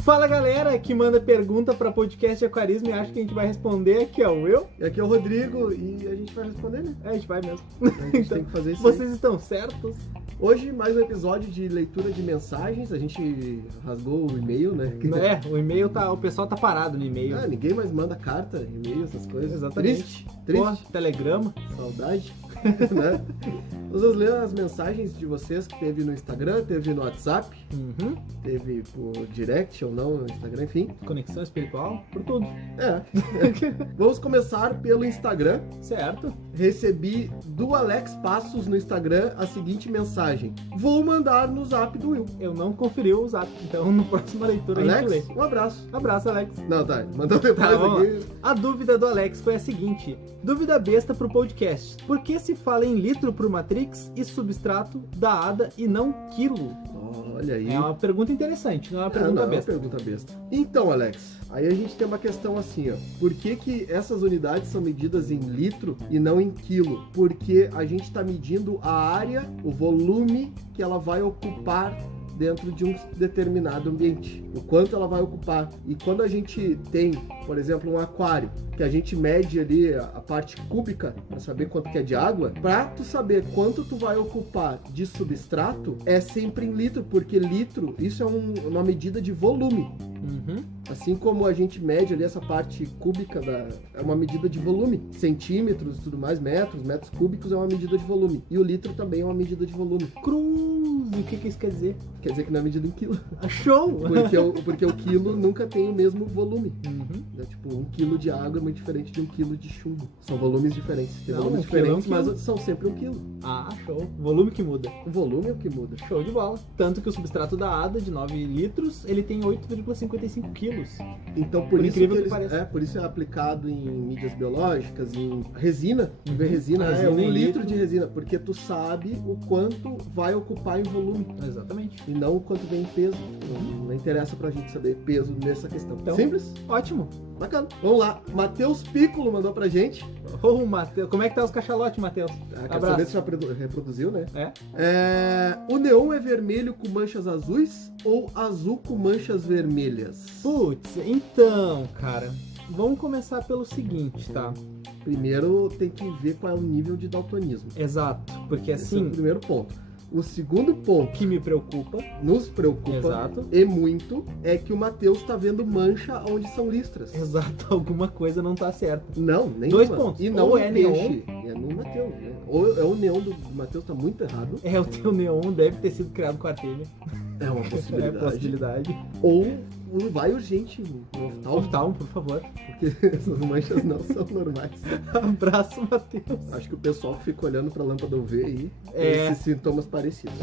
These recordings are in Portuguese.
Fala galera que manda pergunta para podcast de aquarismo e acha que a gente vai responder, aqui é o Will. E aqui é o Rodrigo e a gente vai responder, né? A gente vai mesmo. A gente Então, tem que fazer isso. Vocês estão certos? Hoje, mais um episódio de leitura de mensagens. A gente rasgou o e-mail, né? O e-mail tá. O pessoal tá parado no e-mail. Ninguém mais manda carta, e-mail, essas coisas. Exatamente. Triste. Pô, telegrama. Saudade. Né? Nós vamos ler as mensagens de vocês que teve no Instagram, teve no WhatsApp, teve por direct ou não no Instagram, enfim. Conexão espiritual, por tudo. Vamos começar pelo Instagram. Certo. Recebi do Alex Passos no Instagram a seguinte mensagem: vou mandar no zap do Will. Eu não conferi o zap, então no próximo leitura Alex, a gente lê. um abraço. Abraço, Alex. Não, tá, mandou depois aqui. A dúvida do Alex foi a seguinte: dúvida besta pro podcast. Por que se fala em litro pro Matrix e substrato da ADA e não quilo? Olha aí. É uma pergunta interessante, não é uma pergunta besta. É uma pergunta besta. Então, Alex, aí a gente tem uma questão assim, ó. Por que essas unidades são medidas em litro e não em quilo? Porque a gente está medindo a área, o volume que ela vai ocupar dentro de um determinado ambiente, o quanto ela vai ocupar. E quando a gente tem, por exemplo, um aquário, que a gente mede ali a parte cúbica para saber quanto que é de água, para tu saber quanto tu vai ocupar de substrato, é sempre em litro, porque litro, isso é uma medida de volume. Assim como a gente mede ali essa parte cúbica, é uma medida de volume, centímetros e tudo mais, metros cúbicos é uma medida de volume. E o litro também é uma medida de volume. Cruz! O que isso quer dizer? Quer dizer que não é medida em quilo. Show! Porque o quilo nunca tem o mesmo volume. Tipo, 1 quilo de água é muito diferente de 1 quilo de chumbo. São volumes diferentes. Tem volumes diferentes, mas são sempre 1 quilo. Ah, show. Volume que muda. O volume é o que muda. Show de bola. Tanto que o substrato da ADA, de 9 litros, ele tem 8,55 quilos. Então, por isso é aplicado em mídias biológicas, em resina. Resina é 1 litro de resina, porque tu sabe o quanto vai ocupar em volume. Exatamente. E não o quanto vem em peso. Não interessa pra gente saber peso nessa questão. Então, simples? Ótimo. Bacana. Vamos lá. Matheus Piccolo mandou pra gente. Matheus. Como é que tá os cachalotes, Matheus? Quer saber se já reproduziu, né? O neon é vermelho com manchas azuis ou azul com manchas vermelhas? Putz, então, cara, vamos começar pelo seguinte, tá? Primeiro tem que ver qual é o nível de daltonismo. Exato, porque Esse assim... é o primeiro ponto. O segundo ponto que me preocupa, nos preocupa, exato, e muito, é que o Matheus tá vendo mancha onde são listras. Exato, alguma coisa não tá certa. Não, nem 2 pontos. E não ou é neon, é no Matheus, né? Ou é o neon do Matheus tá muito errado. O teu neon deve ter sido criado com a telha. É uma possibilidade. É possibilidade. Ou vai urgente no oftalmo, por favor. Porque essas manchas não são normais. Abraço, Matheus. Acho que o pessoal que fica olhando pra lâmpada UV aí tem esses sintomas parecidos.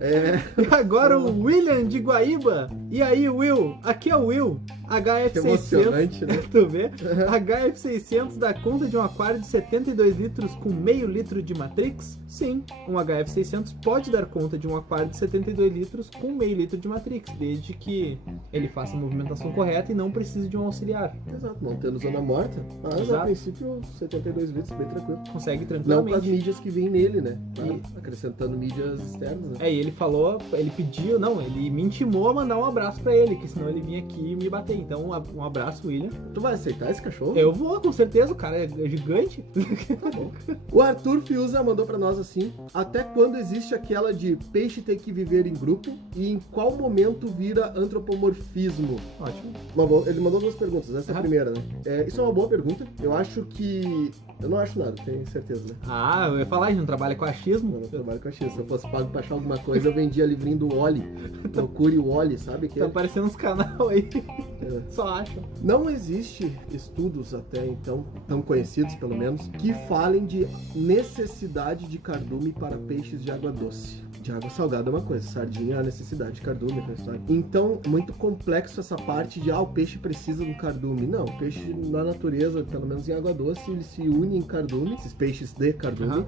E agora o William de Guaíba. E aí, Will? Aqui é o Will. HF600. Que emocionante, né? Tu vê? HF600 dá conta de um aquário de 72 litros com meio litro de Matrix? Sim, um HF600 pode dar conta de um aquário de 72 litros com meio litro de Matrix, desde que ele faça a movimentação correta e não precise de um auxiliar. Exato, não tendo zona morta, mas a princípio 72 litros bem tranquilo. Consegue tranquilamente. Não com as mídias que vêm nele, né? Acrescentando mídias externas, né? E ele falou, ele pediu, ele me intimou a mandar um abraço pra ele, que senão ele vinha aqui e me bater. Então, um abraço, William. Tu vai aceitar esse cachorro? Eu vou, com certeza, o cara é gigante. Tá bom. O Arthur Fiuza mandou pra nós assim: até quando existe aquela de peixe ter que viver em grupo e em qual momento vira antropomorfismo? Ótimo. Ele mandou 2 perguntas, essa é a primeira, né? Isso é uma boa pergunta. Eu acho que... Eu não acho nada, tenho certeza, né? Eu ia falar, a gente não trabalha com achismo? Eu não trabalho com achismo. Se eu fosse pago pra achar alguma coisa, eu vendia livrinho do Oli. Procure o Oli, sabe? Tá aparecendo uns canal aí. Só acho. Não existe estudos até então, tão conhecidos pelo menos, que falem de necessidade de cardume para peixes de água doce. De água salgada é uma coisa, sardinha é a necessidade de cardume, então muito complexo essa parte de o peixe precisa do cardume. Não, o peixe na natureza, pelo menos em água doce, ele se une em cardume, esses peixes de cardume,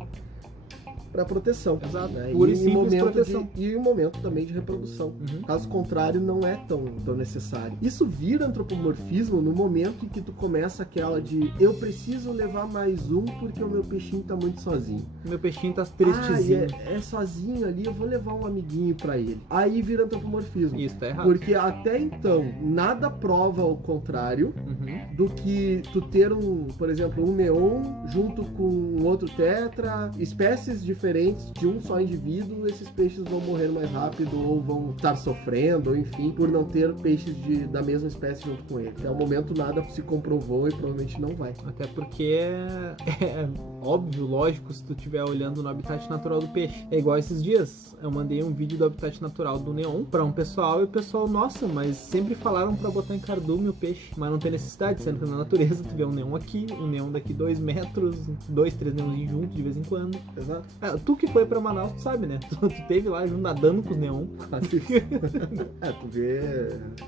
para proteção. Exato. Né? Pura e em simples momento proteção. e um momento também de reprodução. Uhum. Caso contrário, não é tão necessário. Isso vira antropomorfismo no momento em que tu começa aquela de eu preciso levar mais um porque o meu peixinho tá muito sozinho. Meu peixinho tá tristezinho. É sozinho ali, eu vou levar um amiguinho pra ele. Aí vira antropomorfismo. Isso tá errado. Porque até então, nada prova o contrário Uhum. do que tu ter por exemplo, um neon junto com um outro tetra, espécies diferentes de um só indivíduo, esses peixes vão morrer mais rápido ou vão estar sofrendo, ou enfim, por não ter peixes da mesma espécie junto com ele. Até o momento nada se comprovou e provavelmente não vai. Até porque é óbvio, lógico, se tu estiver olhando no habitat natural do peixe. É igual esses dias, eu mandei um vídeo do habitat natural do neon pra um pessoal e o pessoal, nossa, mas sempre falaram pra botar em cardume o peixe, mas não tem necessidade, sendo que na natureza tu vê um neon aqui, um neon daqui 2 metros, 2, 3 neonzinhos juntos de vez em quando. Exato. Tu que foi pra Manaus, tu sabe, né? Tu teve lá junto nadando com os neon. Tu vê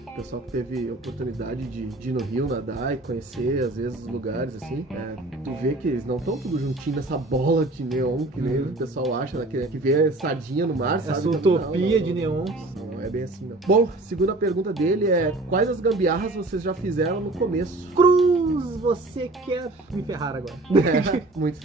o pessoal que teve oportunidade de ir no rio nadar e conhecer, às vezes, os lugares assim. Tu vê que eles não estão tudo juntinho nessa bola de neon que nem o pessoal acha, né? Que vê sardinha no mar, sabe? Essa utopia de neons. Não é bem assim, não. Bom, segunda pergunta dele é: quais as gambiarras vocês já fizeram no começo? Cruz, você quer me ferrar agora. Muitos.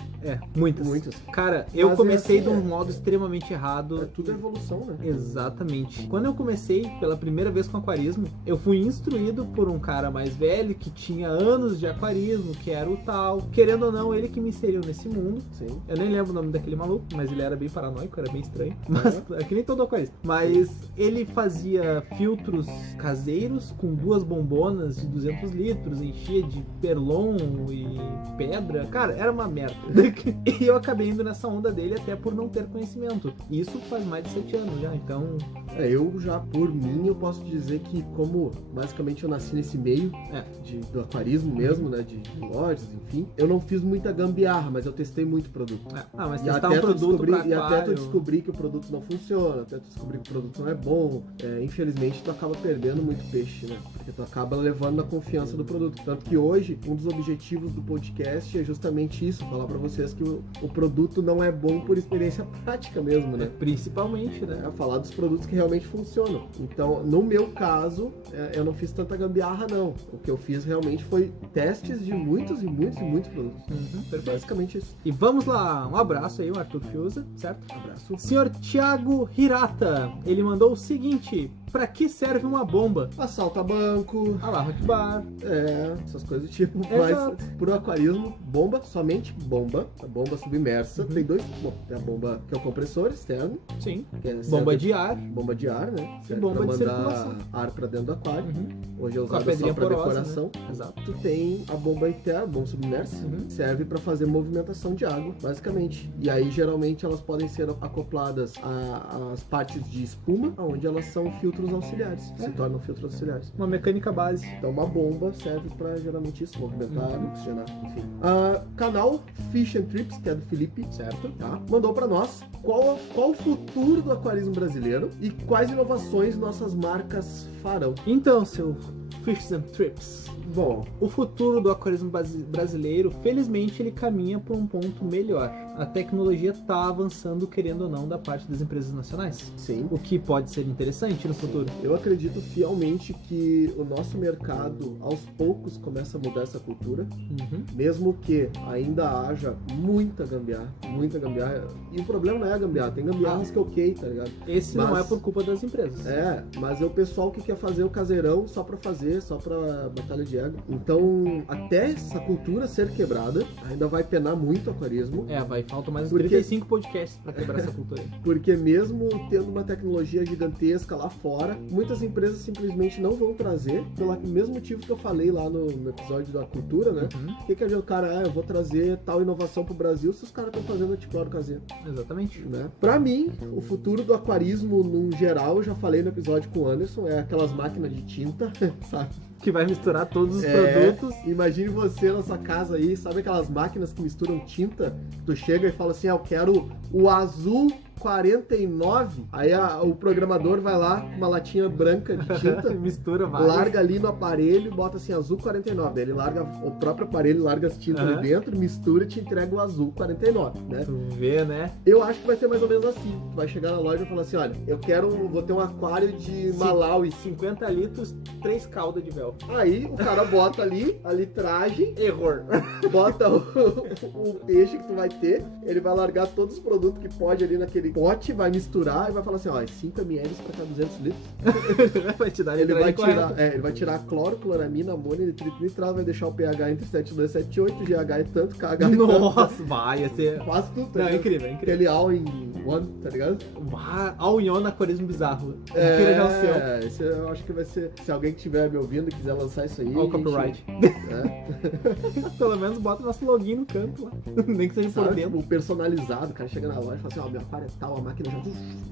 Muitas. Cara, eu Mas comecei de essa um modo extremamente errado. Tudo é evolução, né? Exatamente. Quando eu comecei pela primeira vez com aquarismo, eu fui instruído por um cara mais velho que tinha anos de aquarismo, que era o tal. Querendo ou não, ele que me inseriu nesse mundo. Sim. Eu nem lembro o nome daquele maluco, mas ele era bem paranoico, era bem estranho. Mas é que nem todo aquarista. Mas ele fazia filtros caseiros com 2 bombonas de 200 litros, enchia de perlon e pedra. Cara, era uma merda. E eu acabei indo nessa onda dele até por não ter conhecimento. E isso faz mais de 7 anos já, então... Eu já, por mim, eu posso dizer que como basicamente eu nasci nesse meio do aquarismo mesmo, né, de lojas, enfim, eu não fiz muita gambiarra, mas eu testei muito produto. Mas E testar até um produto pra e até tu aquário... descobrir que o produto não funciona, até tu descobrir que o produto não é bom, infelizmente tu acaba perdendo muito peixe, né? Porque tu acaba levando na confiança do produto. Tanto que hoje, um dos objetivos do podcast é justamente isso, falar pra vocês que o produto não é bom por experiência prática mesmo, né? Principalmente, né? Falar dos produtos que realmente funcionam. Então, no meu caso, eu não fiz tanta gambiarra, não. O que eu fiz realmente foi testes de muitos produtos. Perfeito. Basicamente isso. E vamos lá, um abraço aí, o Arthur Fiuza, certo? Abraço. Senhor Thiago Hirata, ele mandou o seguinte: pra que serve uma bomba? Assalta banco. Allahu Akbar. Essas coisas do tipo. Exato. Mas pro aquarismo, bomba, somente bomba. A bomba submersa. Tem dois. Bom, tem a bomba que é o compressor externo. Sim. Que Bomba de ar. Bomba de ar, né? E bomba pra de mandar circulação. ar pra dentro do aquário. Hoje é Com a usada pedrinha só pra porosa, decoração. né? Exato. Tu tem a bomba interna, bomba submersa, serve para fazer movimentação de água, basicamente. E aí, geralmente, elas podem ser acopladas às partes de espuma, onde elas são filtros auxiliares, se tornam filtros auxiliares. Uma mecânica base. Então, uma bomba serve para, geralmente, isso, movimentar água, oxigenar, enfim. Canal Fish and Trips, que é do Felipe, certo? Tá? Mandou para nós qual o futuro do aquarismo brasileiro e quais inovações nossas marcas farão. Então, seu Fish and Trips, Bom, o futuro do aquarismo brasileiro, felizmente, ele caminha para um ponto melhor. A tecnologia está avançando, querendo ou não, da parte das empresas nacionais. sim. O que pode ser interessante no futuro. Eu acredito fielmente que o nosso mercado, aos poucos, começa a mudar essa cultura, mesmo que ainda haja muita gambiarra. E o problema não é a gambiarra, tem gambiarras que é ok, tá ligado? Esse não é por culpa das empresas. Mas é o pessoal que quer fazer o caseirão só pra fazer, só pra batalha de ego. Então, até essa cultura ser quebrada, ainda vai penar muito o aquarismo. Faltam mais uns Porque- 35 podcasts pra quebrar essa cultura aí. Porque mesmo tendo uma tecnologia gigantesca lá fora, muitas empresas simplesmente não vão trazer, pelo mesmo motivo que eu falei lá no episódio da cultura, né? O que adianta o cara, eu vou trazer tal inovação pro Brasil se os caras estão fazendo anticloro caseiro, Exatamente. né? Pra mim, o futuro do aquarismo, no geral, eu já falei no episódio com o Anderson, é aquelas máquinas de tinta, sabe? Que vai misturar todos os produtos. Imagine você na sua casa aí, sabe aquelas máquinas que misturam tinta? Tu chega e fala assim, eu quero o azul 49, aí o programador vai lá, uma latinha branca de tinta, mistura várias. larga ali no aparelho, bota assim, azul 49. Daí ele larga, o próprio aparelho larga as tintas ali dentro, mistura e te entrega o azul 49, né? Tu vê, né? Eu acho que vai ser mais ou menos assim. Tu vai chegar na loja e falar assim, olha, vou ter um aquário de Malawi. 50 litros, 3 caldas de véu. Aí o cara bota ali a litragem, Error. bota o peixe que tu vai ter, ele vai largar todos os produtos que pode ali naquele pote, vai misturar e vai falar assim, ó, 5 ml para cada 200 litros. Vai te dar Ele vai tirar cloro, cloramina, amônia, nitrito, nitrado, vai deixar o pH entre 7,2 e 7,8, GH é tanto, KH é tanto. Nossa, vai, ia ser... Faz tudo, tá Não, ligado? incrível. Aquele all in one, tá ligado? All in one, aquarismo bizarro. Já o seu. Esse eu acho que vai ser, se alguém que estiver me ouvindo e quiser lançar isso aí... All copyright. Pelo menos bota nosso login no canto lá. Nem que seja por dentro. Tipo, personalizado, o cara chega na loja e fala assim, ó, meu aquário é tal, a máquina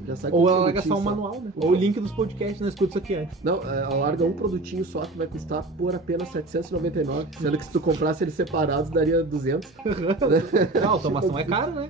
já sai com Ou um ela larga produtinho só um manual, né? Ou o link dos podcasts, não escuta isso aqui antes. Não, ela larga um produtinho só que vai custar por apenas 799, sendo que se tu comprasse eles separados daria 200. A automação é cara, né?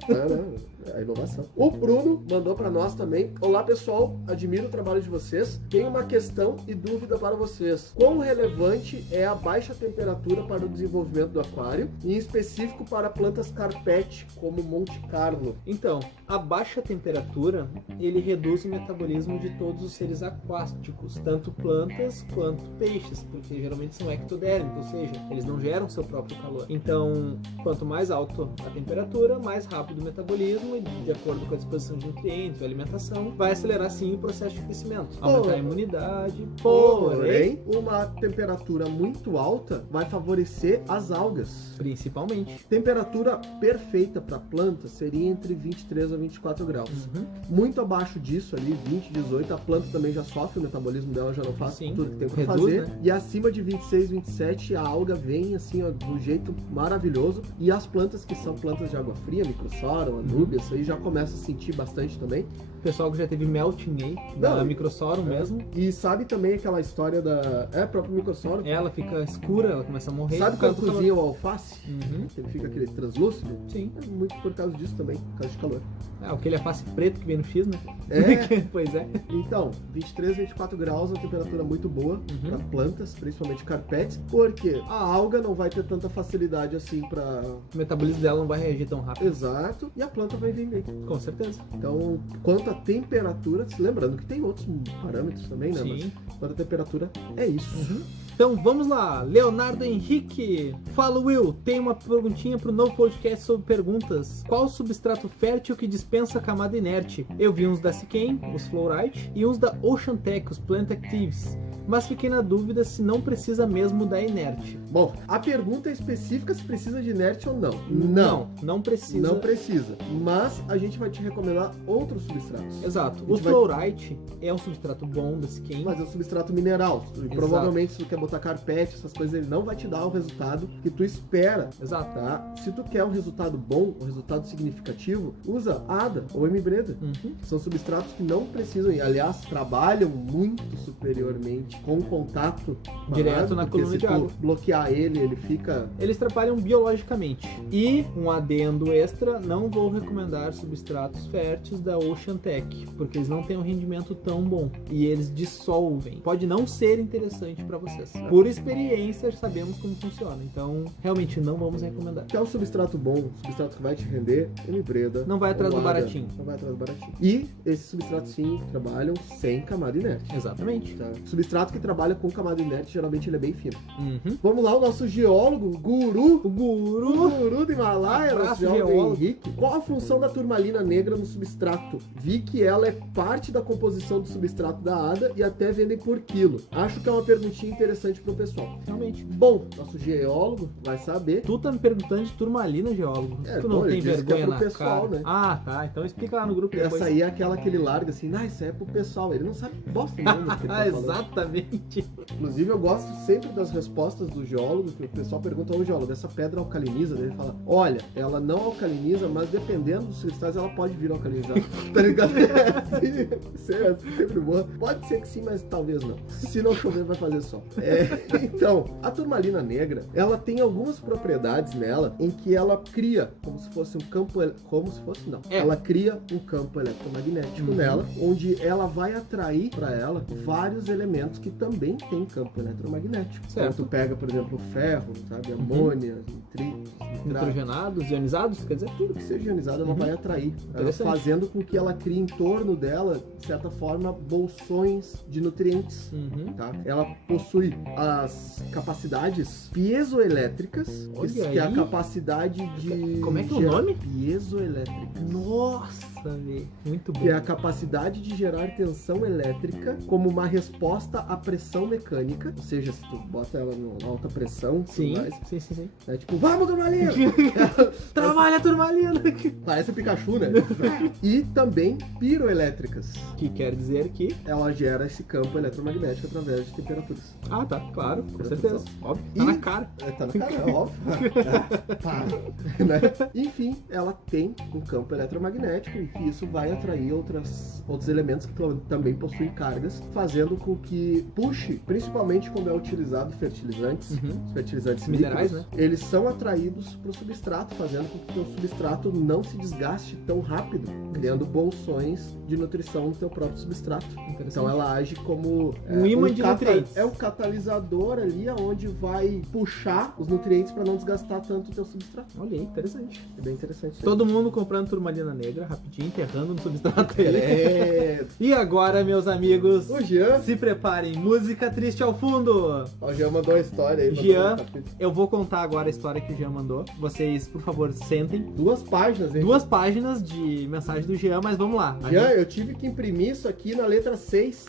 É a inovação. O Bruno mandou pra nós também. Olá, pessoal, admiro o trabalho de vocês. Tenho uma questão e dúvida para vocês. Quão relevante é a baixa temperatura para o desenvolvimento do aquário, e em específico para plantas carpete, como Monte Carlo? Então, a baixa temperatura, ele reduz o metabolismo de todos os seres aquáticos, tanto plantas quanto peixes, porque geralmente são ectodérmicos, ou seja, eles não geram seu próprio calor. Então, quanto mais alto a temperatura, mais rápido o metabolismo, e de acordo com a disposição de nutrientes, a alimentação, vai acelerar sim o processo de crescimento, aumentar a imunidade. Porém, uma temperatura muito alta vai favorecer as algas. Principalmente. Temperatura perfeita para planta seria entre 23 a 24 graus. Muito abaixo disso ali, 20, 18, a planta também já sofre, o metabolismo dela já não faz tudo que tem para fazer. Né? E acima de 26, 27, a alga vem assim, ó, de um jeito maravilhoso. E as plantas que são plantas de água fria, Microsorum, Anubia, isso aí já começa a sentir bastante também. O pessoal que já teve melting aí, da Microsorum mesmo. E sabe também aquela história da... própria Microsorum. Ela fica escura, ela começa a morrer. Sabe quando cozinha o alface? Ele fica aquele translúcido? Sim. É muito por causa disso também, por causa de calor. Aquele alface preto que vem no X, né? Pois é. Então, 23, 24 graus é uma temperatura muito boa para plantas, principalmente carpetes, porque a alga não vai ter tanta facilidade assim para... O metabolismo dela não vai reagir tão rápido. Exato. E a planta vai vir bem. Com certeza. Então, quanto à temperatura, lembrando que tem outros parâmetros também, né? Sim. Mas quanto à temperatura, é isso. Então vamos lá, Leonardo Henrique. Fala, Will, tem uma perguntinha pro novo podcast sobre perguntas. Qual substrato fértil que dispensa a camada inerte? Eu vi uns da Siquem, os Flowrite, e uns da Ocean Tech, os Plant Actives. Mas fiquei na dúvida se não precisa mesmo da inerte. Bom, a pergunta é específica se precisa de inerte ou não. Não precisa. Não precisa. Mas a gente vai te recomendar outros substratos. Exato. O Flowrite é um substrato bom da Siquem. Mas é um substrato mineral. Provavelmente se tu quer botar carpete, essas coisas, ele não vai te dar o resultado que tu espera. Exato. Tá? Se tu quer um resultado bom, um resultado significativo, usa ADA ou M-Breda. São substratos que não precisam, e aliás, trabalham muito superiormente com contato direto na coluna de água. Se tu bloquear ele fica... Eles trabalham biologicamente. E, um adendo extra, não vou recomendar substratos férteis da Ocean Tech, porque eles não têm um rendimento tão bom. E eles dissolvem. Pode não ser interessante para vocês. Por experiência, sabemos como funciona. Então, realmente, não vamos recomendar. Quer um substrato bom, substrato que vai te render, M-Breda. Não vai atrás do baratinho. Não vai atrás do baratinho. E esses substratos, sim, trabalham sem camada inerte. Exatamente. Tá? Substrato que trabalha com camada inerte, geralmente ele é bem fino. Vamos lá, o nosso geólogo, o guru do Himalaia, nosso geólogo Henrique. Qual a função da turmalina negra no substrato? Vi que ela é parte da composição do substrato da ADA e até vendem por quilo. Acho que é uma perguntinha interessante pro pessoal. Realmente. Bom, nosso geólogo vai saber. Tu tá me perguntando de turmalina, geólogo. Tu não tem vergonha na pessoal, cara. Né? Ah, tá. Então explica lá no grupo depois. Essa aí é aquela que ele larga assim, isso aí é pro pessoal. Ele não sabe bosta nenhuma. Exatamente. Exatamente. Inclusive, eu gosto sempre das respostas do geólogo, que o pessoal pergunta ao geólogo, essa pedra alcaliniza? Ele fala, olha, ela não alcaliniza, mas dependendo dos cristais, ela pode vir a alcalinizar. Tá ligado? Sempre boa. Pode ser que sim, mas talvez não. Se não chover, vai fazer sol. Então, a turmalina negra, ela tem algumas propriedades nela em que ela cria como se fosse um campo... Ela cria um campo eletromagnético nela, onde ela vai atrair para ela vários elementos que também têm campo eletromagnético. Certo. Então, tu pega, por exemplo, o ferro, sabe? Amônia, nitritos, Nitrogenados, ionizados, quer dizer, tudo que seja ionizado ela vai atrair, Interessante. fazendo com que ela crie em torno dela, de certa forma, bolsões de nutrientes. Tá? Ela possui as capacidades piezoelétricas, Olha que é a aí. capacidade de... Como é que é o nome? Piezoelétricas. Nossa, velho. Muito bom. Que é a capacidade de gerar tensão elétrica como uma resposta à pressão mecânica. Ou seja, se tu bota ela em alta pressão, tudo Sim, mais, sim. é tipo, vamos, turmalina! Trabalha, turmalina! Parece Pikachu, né? E também piroelétricas. Que quer dizer que... Ela gera esse campo eletromagnético através de temperaturas. Ah, tá, claro, com Presta certeza. atenção. Óbvio, tá E- na cara. Tá na cara, é óbvio. Tá. Né? Enfim, ela tem um campo eletromagnético e que isso vai atrair outros elementos que também possuem cargas, fazendo com que puxe, principalmente quando é utilizado fertilizantes, os fertilizantes Minerais, líquidos, eles são atraídos para o substrato, fazendo com que o substrato não se desgaste tão rápido, criando bolsões de nutrição no teu próprio substrato. Então ela age como Um imã de nutrientes. É um catalisador ali onde vai puxar os nutrientes para não desgastar tanto o teu substrato. Olha aí, interessante. É bem interessante. Todo mundo comprando turmalina negra, rapidinho, enterrando no substrato aí. É. E agora, meus amigos, O Jean. se preparem, música triste ao fundo. O Jean mandou a história aí. Jean. mandou um capítulo. Eu vou contar agora a história que o Jean mandou. Vocês, por favor, sentem. 2 páginas, hein? 2 páginas de mensagem do Jean, mas vamos lá. A Jean, eu tive que imprimir isso aqui na letra 6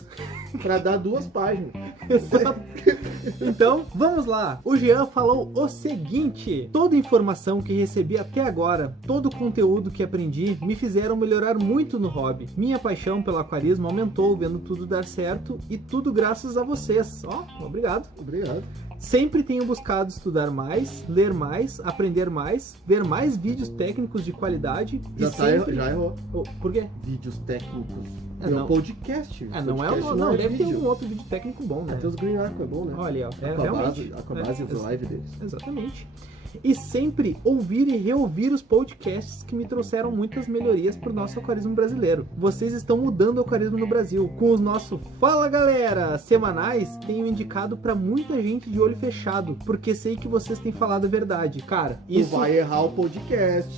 para dar 2 páginas. Exato. Então, vamos lá. O Jean falou o seguinte: toda informação que recebi até agora, todo o conteúdo que aprendi, me fizeram melhorar muito no hobby. Minha paixão pelo aquarismo aumentou vendo tudo dar certo e tudo graças a vocês. Ó, obrigado. Obrigado. Sempre tenho buscado estudar mais, ler mais, aprender mais, ver mais vídeos técnicos de qualidade Já, e sempre... já errou. Oh, por quê? Vídeos técnicos. É, É não. um podcast. Não é Podcast não, é deve ter vídeo. um outro vídeo técnico bom, né? Até os Green Aqua é bom, né? Olha aí, ó. Aquabase, Realmente. Aquabase É, e live deles. Exatamente. E sempre ouvir e reouvir os podcasts que me trouxeram muitas melhorias para o nosso aquarismo brasileiro. Vocês estão mudando o aquarismo no Brasil. Com os nossos Fala Galera semanais, tenho indicado para muita gente de olho fechado, porque sei que vocês têm falado a verdade. Cara, isso... Tu vai errar o podcast.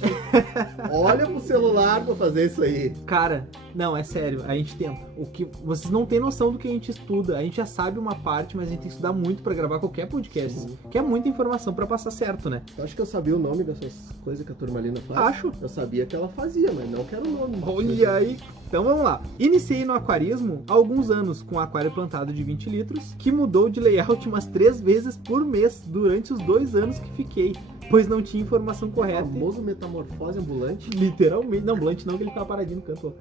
Olha pro celular pra fazer isso aí. Cara, não, é sério, a gente tenta. O que vocês não têm noção do que a gente estuda. A gente já sabe uma parte, mas a gente tem que estudar muito para gravar qualquer podcast. Sim. Que é muita informação para passar certo, né? Eu acho que eu sabia o nome dessas coisas que a turmalina faz. Acho. Eu sabia que ela fazia, mas não que era o nome. Olha aí. Então vamos lá. Iniciei no aquarismo há alguns anos com um aquário plantado de 20 litros, que mudou de layout umas 3 vezes por mês durante os 2 anos que fiquei, pois não tinha informação O correta. famoso metamorfose ambulante. Literalmente. Não, ambulante não, que ele ficava paradinho no canto.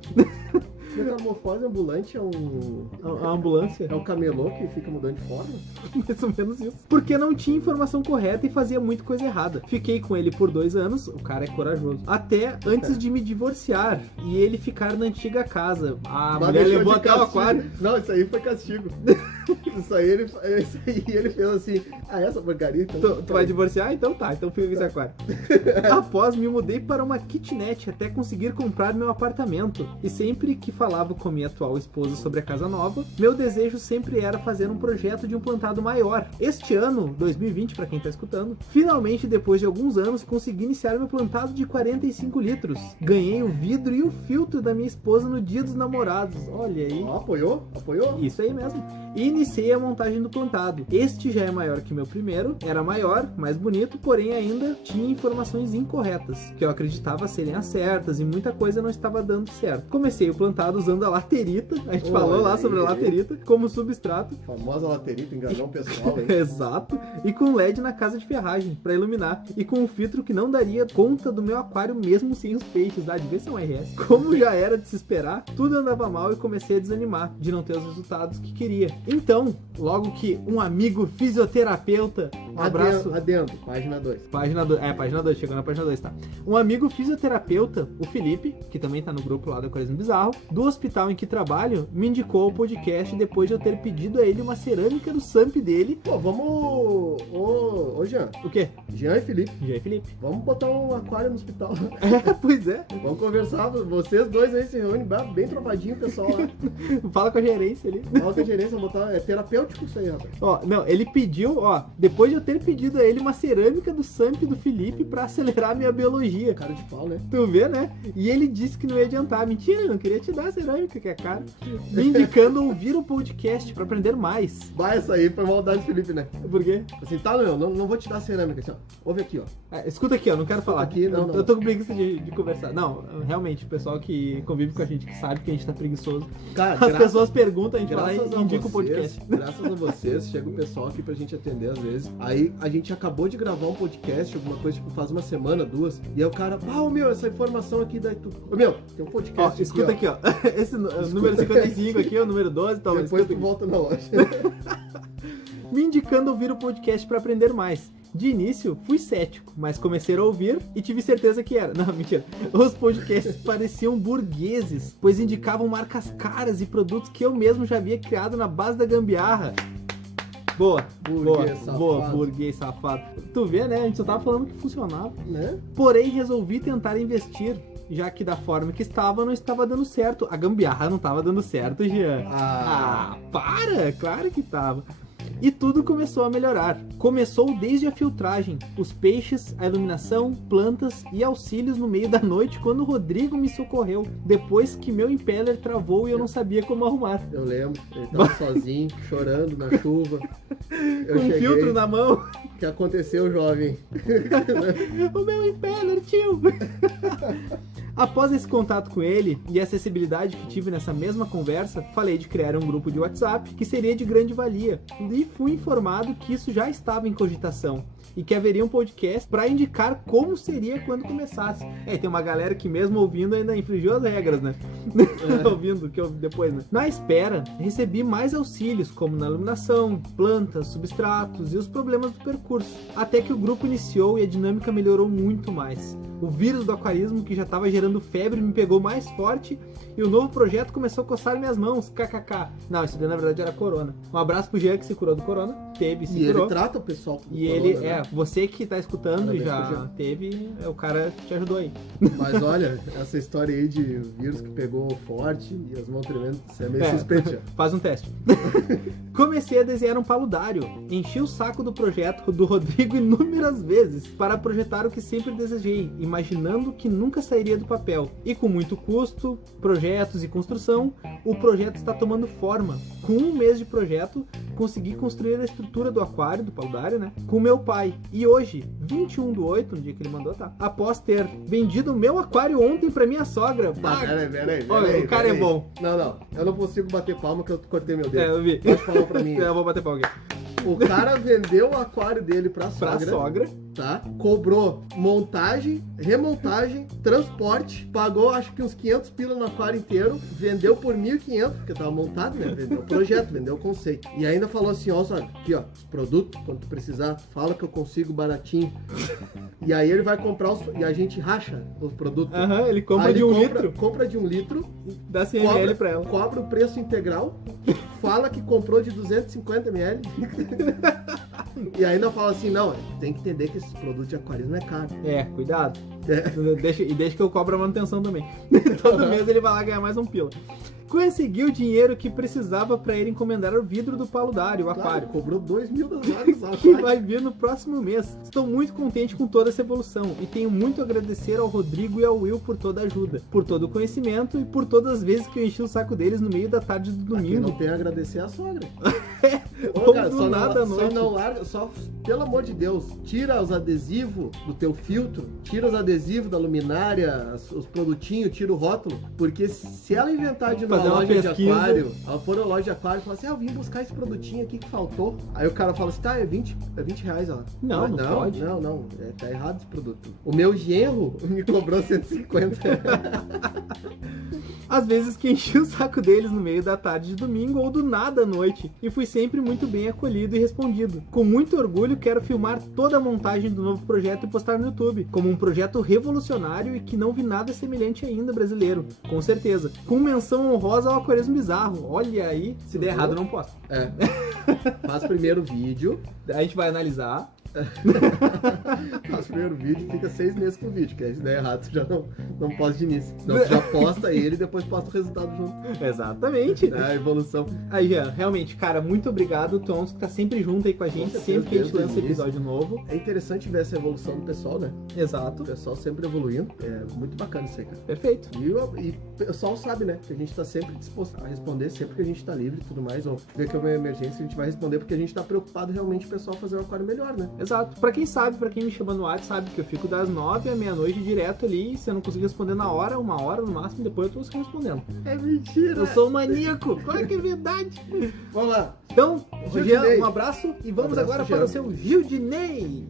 Metamorfose ambulante é um... A ambulância. É um camelô que fica mudando de forma? Mais ou menos isso. Porque não tinha informação correta e fazia muita coisa errada. Fiquei com ele por 2 anos, o cara é corajoso. Até antes de me divorciar e ele ficar na antiga casa. A Mas mulher deixou levou de até o castigo. aquário. Não, isso aí foi castigo. Isso aí ele fez assim, essa porcaria. Então Tu vai divorciar? Então tá, então fica com esse aquário. Após me mudei para uma kitnet até conseguir comprar meu apartamento. E sempre que falava com minha atual esposa sobre a casa nova, meu desejo sempre era fazer um projeto de um plantado maior. Este ano, 2020 para quem tá escutando, finalmente depois de alguns anos consegui iniciar meu plantado de 45 litros. Ganhei o vidro e o filtro da minha esposa no dia dos namorados. Olha aí. Ó, apoiou? Apoiou? Isso aí mesmo. E iniciei a montagem do plantado. Este já é maior que meu primeiro, era maior, mais bonito, porém ainda tinha informações incorretas, que eu acreditava serem as certas e muita coisa não estava dando certo. Comecei o plantado usando a laterita, a gente falou lá sobre a laterita, como substrato. A famosa laterita enganou o pessoal, hein? Exato. E com LED na casa de ferragem, para iluminar. E com um filtro que não daria conta do meu aquário mesmo sem os peixes. Ah, devia ser um RS. Como já era de se esperar, tudo andava mal e comecei a desanimar de não ter os resultados que queria. Então, logo que um amigo fisioterapeuta, um abraço... Adendo, página 2. Página 2, chegou na página 2, tá? Um amigo fisioterapeuta, o Felipe, que também tá no grupo lá do Aquarismo Bizarro, do hospital em que trabalho, me indicou o podcast depois de eu ter pedido a ele uma cerâmica do SAMP dele. Pô, vamos... Ô, Jean. O quê? Jean e Felipe. Jean e Felipe. Vamos botar um aquário no hospital. Pois é. Vamos conversar, vocês dois aí se reúnem bem tropadinho, pessoal lá. Fala com a gerência ali. Fala com a gerência, vamos botar... É terapêutico isso aí, rapaz. Ó, não, ele pediu, ó, depois de eu ter pedido a ele uma cerâmica do SAMP do Felipe pra acelerar a minha biologia. Cara de pau, né? Tu vê, né? E ele disse que não ia adiantar. Mentira, ele não queria te dar a cerâmica, que é caro. Me indicando ouvir o podcast pra aprender mais. Vai, essa aí foi maldade do Felipe, né? Por quê? Assim, tá, não vou te dar cerâmica, assim, ó. Ouve aqui, ó. Escuta aqui, ó, não quero falar. Aqui, não. Eu tô com preguiça de conversar. Não, realmente, o pessoal que convive com a gente, que sabe que a gente tá preguiçoso. Cara, as pessoas perguntam, a gente vai lá e indica o podcast. Graças a vocês, chega o pessoal aqui pra gente atender às vezes. Aí a gente acabou de gravar um podcast, alguma coisa, tipo, faz uma semana, 2, e aí o cara, meu, essa informação aqui daí tu... Meu, tem um podcast ó, escuta aqui, ó. Esse número 55 aqui é o número 12, então... Depois tu volta na loja. Me indicando ouvir o podcast pra aprender mais. De início, fui cético, mas comecei a ouvir e tive certeza que era. Não, mentira. Os podcasts pareciam burgueses, pois indicavam marcas caras e produtos que eu mesmo já havia criado na base da gambiarra. Boa, burguês safado. Tu vê, né? A gente só tava falando que funcionava. Né? Porém, resolvi tentar investir, já que da forma que estava, não estava dando certo. A gambiarra não estava dando certo, Jean. Para! Claro que tava. E tudo começou a melhorar. Começou desde a filtragem, os peixes, a iluminação, plantas e auxílios no meio da noite quando o Rodrigo me socorreu, depois que meu impeller travou e eu não sabia como arrumar. Eu lembro, ele tava sozinho, chorando na chuva. Com um filtro na mão. O que aconteceu, jovem? O meu impeller, tio! Após esse contato com ele e a acessibilidade que tive nessa mesma conversa, falei de criar um grupo de WhatsApp que seria de grande valia e fui informado que isso já estava em cogitação e que haveria um podcast para indicar como seria quando começasse. Tem uma galera que mesmo ouvindo ainda infringiu as regras, né? Ouvindo que eu depois, né? Na espera, recebi mais auxílios, como na iluminação, plantas, substratos e os problemas do percurso, até que o grupo iniciou e a dinâmica melhorou muito mais. O vírus do aquarismo, que já estava gerando febre, me pegou mais forte e o novo projeto começou a coçar minhas mãos, kkk. Não, isso daí na verdade era corona. Um abraço pro Jean que se curou do corona, se curou. Ele trata o pessoal com e corona, ele, né? Você que tá escutando e já teve, o cara te ajudou aí. Mas olha, essa história aí de vírus que pegou forte e as mãos tremendo, isso é meio suspeito já. Faz um teste. Comecei a desenhar um paludário, enchi o saco do projeto do Rodrigo inúmeras vezes para projetar o que sempre desejei, imaginando que nunca sairia do papel. E com muito custo, projetos e construção, o projeto está tomando forma. Com 1 mês de projeto, consegui construir a estrutura do aquário, do paludário, né? Com meu pai. E hoje, 21/8, no dia que ele mandou, tá? Após ter vendido o meu aquário ontem pra minha sogra. Peraí. Olha, o cara é bom. Não. Eu não consigo bater palma que eu cortei meu dedo. Eu vi. Pode falar pra mim. Eu vou bater palma aqui. O cara vendeu o aquário dele pra sogra. Tá? Cobrou montagem, remontagem, transporte, pagou acho que uns 500 pila no aquário inteiro, vendeu por 1.500, porque tava montado, né? Vendeu o projeto, vendeu o conceito. E ainda falou assim, ó, aqui ó, produto, quando tu precisar, fala que eu consigo baratinho. E aí ele vai comprar e a gente racha os produtos. Ele compra de 1 litro. Compra de 1 litro. Dá 100 ml pra ela. Cobra o preço integral, fala que comprou de 250 ml. E ainda fala assim, não, tem que entender que esse produto de aquarismo é caro. Cuidado. Deixa que eu cobro a manutenção também. Todo mês ele vai lá ganhar mais 1 pila. Consegui o dinheiro que precisava para ir encomendar o vidro do paludário, o aquário. Cobrou 2.000 dólares. Que vai vir no próximo mês. Estou muito contente com toda essa evolução e tenho muito a agradecer ao Rodrigo e ao Will por toda a ajuda, por todo o conhecimento e por todas as vezes que eu enchi o saco deles no meio da tarde do domingo. Aqui não tem a agradecer a sogra. Ô, cara, do nada à só noite. não larga, só, pelo amor de Deus, tira os adesivos do teu filtro, tira os adesivos da luminária, os produtinhos, tira o rótulo, porque se ela inventar de ir numa Fazer uma loja de pesquisa. aquário, ela for na loja de aquário e falar assim, eu vim buscar esse produtinho aqui que faltou. Aí o cara fala assim, tá, é 20 reais, ela. Não, não pode. Não, tá errado esse produto. O meu genro me cobrou 150. Às vezes que enchi o saco deles no meio da tarde de domingo ou do nada à noite, e fui sempre muito bem acolhido e respondido. Com muito orgulho quero filmar toda a montagem do novo projeto e postar no YouTube, como um projeto revolucionário e que não vi nada semelhante ainda brasileiro, com certeza. Com menção honrosa ao aquarismo bizarro. Olha aí, se der errado não posto. É. Faz primeiro vídeo. A gente vai analisar. Faz o primeiro vídeo, fica 6 meses com o vídeo, que aí se der errado tu já não posta de início. Senão tu já posta ele e depois posta o resultado junto. Exatamente. É a evolução. Aí, Jean, realmente, cara, muito obrigado. Tu é um que tá sempre junto aí com a gente, certeza, sempre que a gente desde o lança início. episódio novo. É interessante ver essa evolução do pessoal, né? Exato. O pessoal sempre evoluindo. É muito bacana isso aí, cara. Perfeito. E o pessoal sabe, né? Que a gente tá sempre disposto a responder, sempre que a gente tá livre e tudo mais. Ou ver que é uma emergência, a gente vai responder, porque a gente tá preocupado realmente o pessoal fazer um aquário melhor, né? Exato. Pra quem sabe, pra quem me chama no WhatsApp, sabe que eu fico das 9 à meia-noite direto ali, e se eu não conseguir responder na hora, 1 hora no máximo, depois eu tô conseguindo respondendo. É mentira! Eu sou um maníaco, claro que é verdade. Vamos lá. Então, Gildinei. Jean, um abraço e vamos Um abraço, agora Jean. para o seu Gildinei.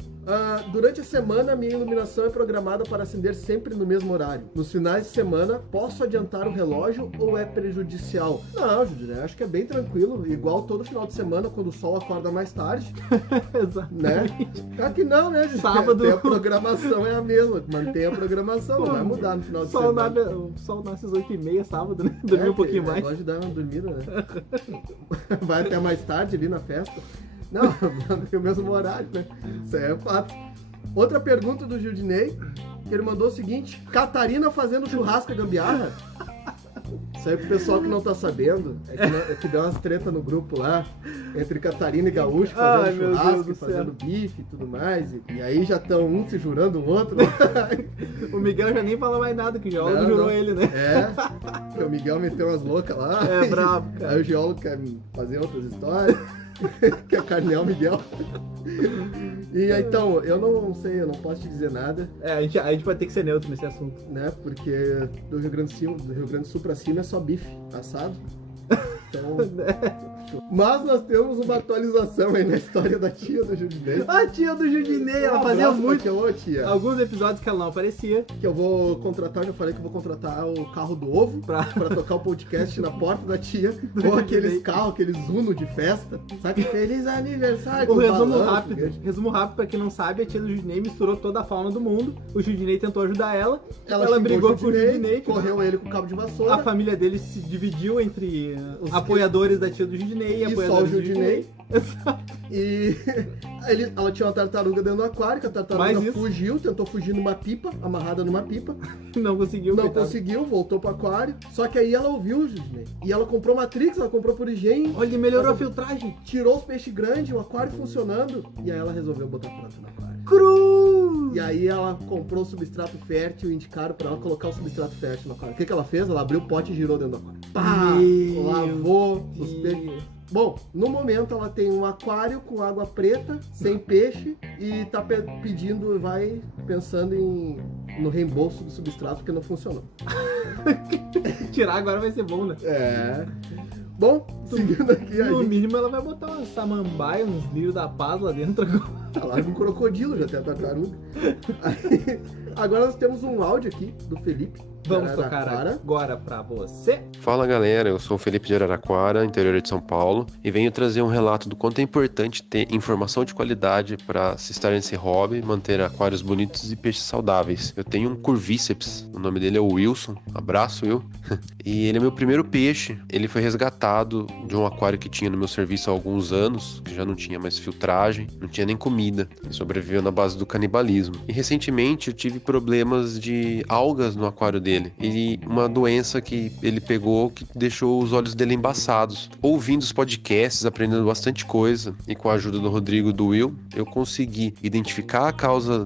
Durante a semana, minha iluminação é programada para acender sempre no mesmo horário. Nos finais de semana, posso adiantar o relógio ou é prejudicial? Não, Judinei, acho que é bem tranquilo. Igual todo final de semana, quando o sol acorda mais tarde, Exato. né? Claro que não, né, Judinei? Sábado. A programação é a mesma. Mantém a programação, não vai mudar no final de semana. O sol nasce às 8h30 sábado, né? Dormir um pouquinho mais. Pode dar uma dormida, né? Vai até mais tarde ali na festa. Não, mantém o mesmo horário, né? Isso aí é fato. Outra pergunta do Gildinei, que ele mandou o seguinte: Catarina fazendo churrasco é gambiarra? Isso aí pro pessoal que não tá sabendo, é que deu umas tretas no grupo lá, entre Catarina e Gaúcho, Ai, fazendo meu Deus churrasco, do fazendo céu. bife e tudo mais. E aí já estão um se jurando o outro. O Miguel já nem fala mais nada, que o geólogo Não, jurou não. ele, né? É, que o Miguel meteu umas loucas lá. É brabo, cara. Aí o geólogo quer fazer outras histórias. Quer carnear o Miguel. E aí, então, eu não sei, eu não posso te dizer nada, A gente vai ter que ser neutro nesse assunto. né? Porque do Rio Grande do Sul pra cima é só bife assado. Então, mas nós temos uma atualização aí na história da tia do Judinei. A tia do Gildinei, ela Um fazia abraço pra muito. tia, ô, tia. Alguns episódios que ela não aparecia. Que eu vou contratar, já falei que eu vou contratar o carro do ovo Pra- pra tocar o podcast na porta da tia. Ou aqueles carros, aqueles Uno de festa. Sabe? Feliz aniversário. Um com resumo balão, rápido. foguete. Resumo rápido, pra quem não sabe, a tia do Gildinei misturou toda a fauna do mundo. O Gildinei tentou ajudar ela. Ela xingou brigou com o Gildinei. correu ele com o cabo de vassoura. A família dele se dividiu entre Os apoiadores da tia do Gildinei e E só o apoiadores do Gildinei. Exato. E ela tinha uma tartaruga dentro do aquário, que a Mais tartaruga isso. fugiu, tentou fugir numa pipa, amarrada numa pipa. Não conseguiu, Não coitado. conseguiu, voltou pro aquário. Só que aí ela ouviu o Gildinei. E ela comprou Matrix, ela comprou por higiene. Olha, ele melhorou a Mas- filtragem. Tirou os peixes grandes, o aquário funcionando. E aí ela resolveu botar planta no aquário. Cruz! E aí ela comprou o substrato fértil e indicaram pra ela colocar o substrato fértil no aquário. O que ela fez? Ela abriu o pote e girou dentro do aquário. Pá! Meu Lavou os Deus. peixes. Bom, no momento ela tem um aquário com água preta, sem peixe, e tá pedindo, vai pensando no reembolso do substrato porque não funcionou. Tirar agora vai ser bom, né? É. Bom, seguindo aqui, a No gente mínimo ela vai botar uma samambaia, uns lírios da paz lá dentro. larga um crocodilo, já tem a tartaruga. Aí, agora nós temos um áudio aqui do Felipe. de Vamos tocar Araraquara. agora pra você. Fala galera, eu sou o Felipe de Araraquara, interior de São Paulo, e venho trazer um relato do quanto é importante ter informação de qualidade para se estar nesse hobby, manter aquários bonitos e peixes saudáveis. Eu tenho um curvíceps, o nome dele é Wilson, abraço Will, e ele é meu primeiro peixe. Ele foi resgatado de um aquário que tinha no meu serviço há alguns anos, que já não tinha mais filtragem, não tinha nem comida, ele sobreviveu na base do canibalismo. E recentemente eu tive problemas de algas no aquário dele. dele. E uma doença que ele pegou que deixou os olhos dele embaçados. Ouvindo os podcasts, aprendendo bastante coisa, e com a ajuda do Rodrigo e do Will, eu consegui identificar a causa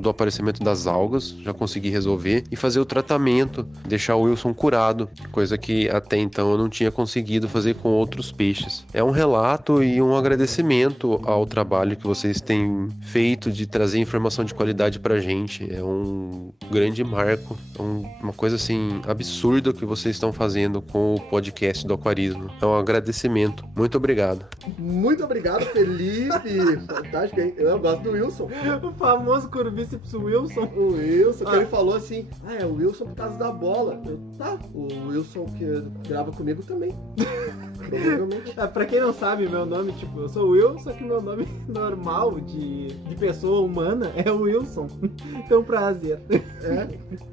do aparecimento das algas, já consegui resolver, e fazer o tratamento, deixar o Wilson curado, coisa que até então eu não tinha conseguido fazer com outros peixes. É um relato e um agradecimento ao trabalho que vocês têm feito de trazer informação de qualidade pra gente. É um grande marco, uma coisa assim absurda que vocês estão fazendo com o podcast do Aquarismo. É um agradecimento. Muito obrigado. Muito obrigado, Felipe. Fantástico, hein? Eu gosto do Wilson. O famoso Curvíceps Wilson. O Wilson, que ele falou assim, é o Wilson por causa da bola. Tá, o Wilson que grava comigo também. Provavelmente. Pra quem não sabe, meu nome, tipo, eu sou o Will, só que meu nome normal de pessoa humana é o Wilson. Então, prazer.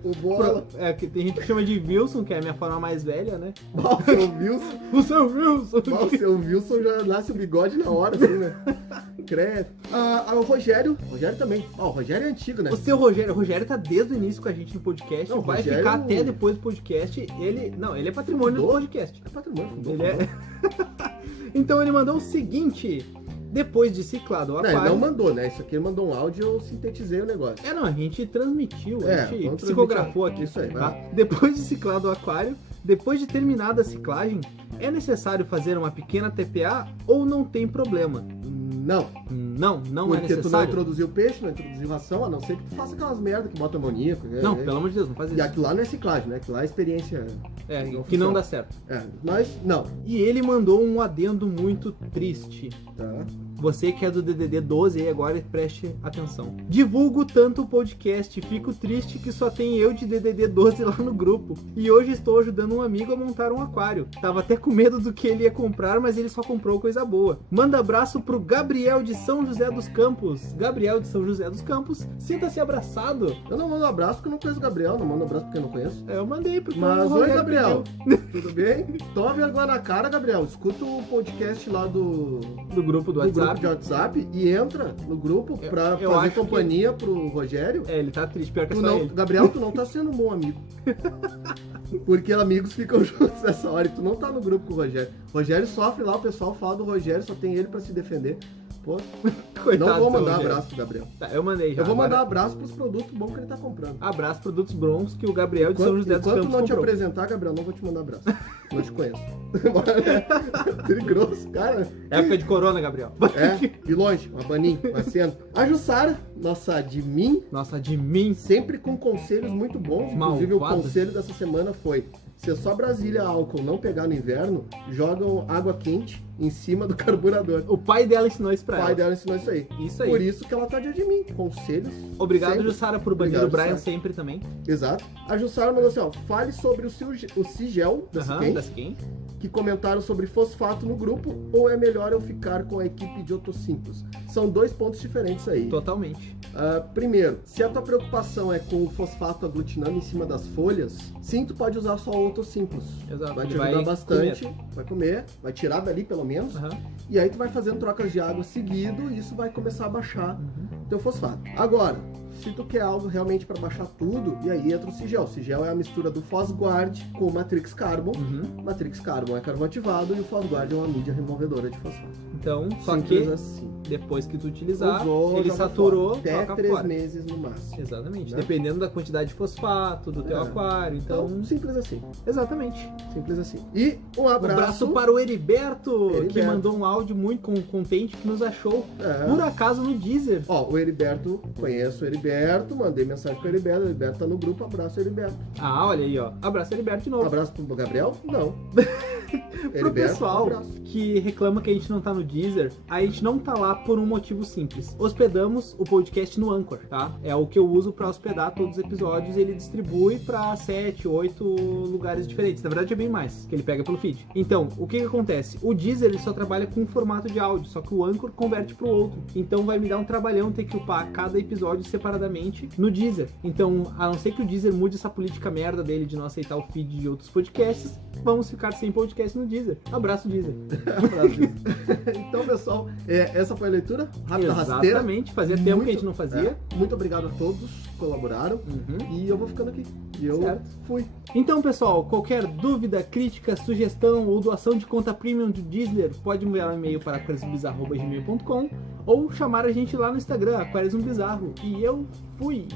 O bola. Que tem gente que chama de Wilson, que é a minha forma mais velha, né? O seu Wilson. O seu Wilson. O seu Wilson já nasce o bigode na hora, assim, né? Credo. O Rogério também. O Rogério é antigo, né? O seu Rogério tá desde o início com a gente no podcast. Não, vai Rogério... ficar até depois do podcast. Ele é patrimônio do podcast. É patrimônio. Ele é... Então ele mandou o seguinte: depois de ciclado o aquário... Não, ele não mandou, né? Isso aqui ele mandou um áudio e eu sintetizei o negócio. Não, a gente transmitiu, a gente vamos psicografou aqui. Isso aí, tá? Depois de ciclado o aquário, depois de terminada a ciclagem, é necessário fazer uma pequena TPA ou não tem problema? Não. Não é necessário. Porque tu não introduziu peixe, não introduziu ração, a não ser que tu faça aquelas merda que bota amoníaco. Não, pelo amor de Deus, não faz isso. E aquilo lá não é ciclagem, né? Aquilo lá é experiência... que não dá certo. Mas, não. E ele mandou um adendo muito triste. Tá. Você que é do DDD 12 aí agora, preste atenção. Divulgo tanto o podcast, fico triste que só tem eu de DDD 12 lá no grupo. E hoje estou ajudando um amigo a montar um aquário. Tava até com medo do que ele ia comprar, mas ele só comprou coisa boa. Manda abraço pro Gabriel de São José dos Campos. Gabriel de São José dos Campos, sinta-se abraçado. Eu não mando abraço porque eu não conheço o Gabriel, não mando abraço porque eu não conheço. Eu mandei porque Mas oi, Gabriel. Tudo bem? Toma vergonha na cara, Gabriel. Escuta o podcast lá do grupo do WhatsApp. De WhatsApp e entra no grupo pra fazer companhia pro Rogério. Ele tá triste, pior que só ele. Gabriel, tu não tá sendo um bom amigo. Porque amigos ficam juntos nessa hora e tu não tá no grupo com o Rogério. Rogério sofre lá, o pessoal fala do Rogério, só tem ele pra se defender. Pô, coitado, não vou mandar abraço pro Gabriel. Tá, eu mandei já. Eu vou mandar abraço pros produtos bons que ele tá comprando. Abraço, produtos bons que o Gabriel de São José dos Campos comprou. Enquanto não te comprou. apresentar, Gabriel, não vou te mandar abraço. Não te conheço. Grosso, cara. Época de corona, Gabriel. De longe, uma baninha, uma cena. A Jussara, nossa admin, sempre com conselhos muito bons. Inclusive, o conselho dessa semana foi: se é só Brasília álcool não pegar no inverno, jogam água quente em cima do carburador. O pai dela ensinou isso pra ela. O pai dela ensinou isso aí. Isso aí. Por isso que ela tá de admin. Conselhos. Obrigado, Jussara, por banir o Brian sempre também. Exato. A Jussara mandou assim, fale sobre o Sigel da Siquem, que comentaram sobre fosfato no grupo, ou é melhor eu ficar com a equipe de Otossimplos? São dois pontos diferentes aí. Totalmente. Primeiro, se a tua preocupação é com o fosfato aglutinando em cima das folhas, sim, tu pode usar só o Otossimplos. Exato. Vai te ajudar bastante. Vai comer, vai tirar dali pelo menos. E aí tu vai fazendo trocas de água seguido e isso vai começar a baixar teu fosfato. Agora, se tu quer algo realmente para baixar tudo, e aí entra o Sigel. O Sigel é a mistura do Fosguard com o Matrix Carbon. Matrix Carbon é carvão ativado e o Fosguard é uma mídia removedora de fosfato. Então, só simples que assim. Depois que tu utilizar, usou, ele saturou, até troca 3 fora. meses no máximo. Exatamente. Né? Dependendo da quantidade de fosfato do teu aquário. Então, simples assim. Exatamente. Simples assim. E um abraço para o Heriberto, que mandou um áudio muito contente que nos achou por acaso no Deezer. O Heriberto, conheço o Heriberto, mandei mensagem pro Heriberto, o Heriberto tá no grupo, abraço Heriberto. Olha aí, Abraço Heriberto de novo. Abraço pro Gabriel? Não. Pro pessoal que reclama que a gente não tá no Deezer, a gente não tá lá por um motivo simples. Hospedamos o podcast no Anchor, tá? É o que eu uso pra hospedar todos os episódios e ele distribui pra 7, 8 lugares diferentes. Na verdade é bem mais, que ele pega pelo feed. Então, o que acontece? O Deezer ele só trabalha com um formato de áudio, só que o Anchor converte pro outro. Então vai me dar um trabalhão ter que upar cada episódio separadamente no Deezer. Então, a não ser que o Deezer mude essa política merda dele de não aceitar o feed de outros podcasts, vamos ficar sem podcast no Deezer. Abraço, Deezer. Então, pessoal, essa foi a leitura rápida, rasteira. Exatamente, fazia tempo que a gente não fazia. Muito obrigado a todos que colaboraram. E eu vou ficando aqui. E eu Certo. fui. Então, pessoal, qualquer dúvida, crítica, sugestão ou doação de conta premium do Deezer, pode enviar um e-mail para aquariumbizarro@gmail.com ou chamar a gente lá no Instagram, aquariumbizarro. E eu fui!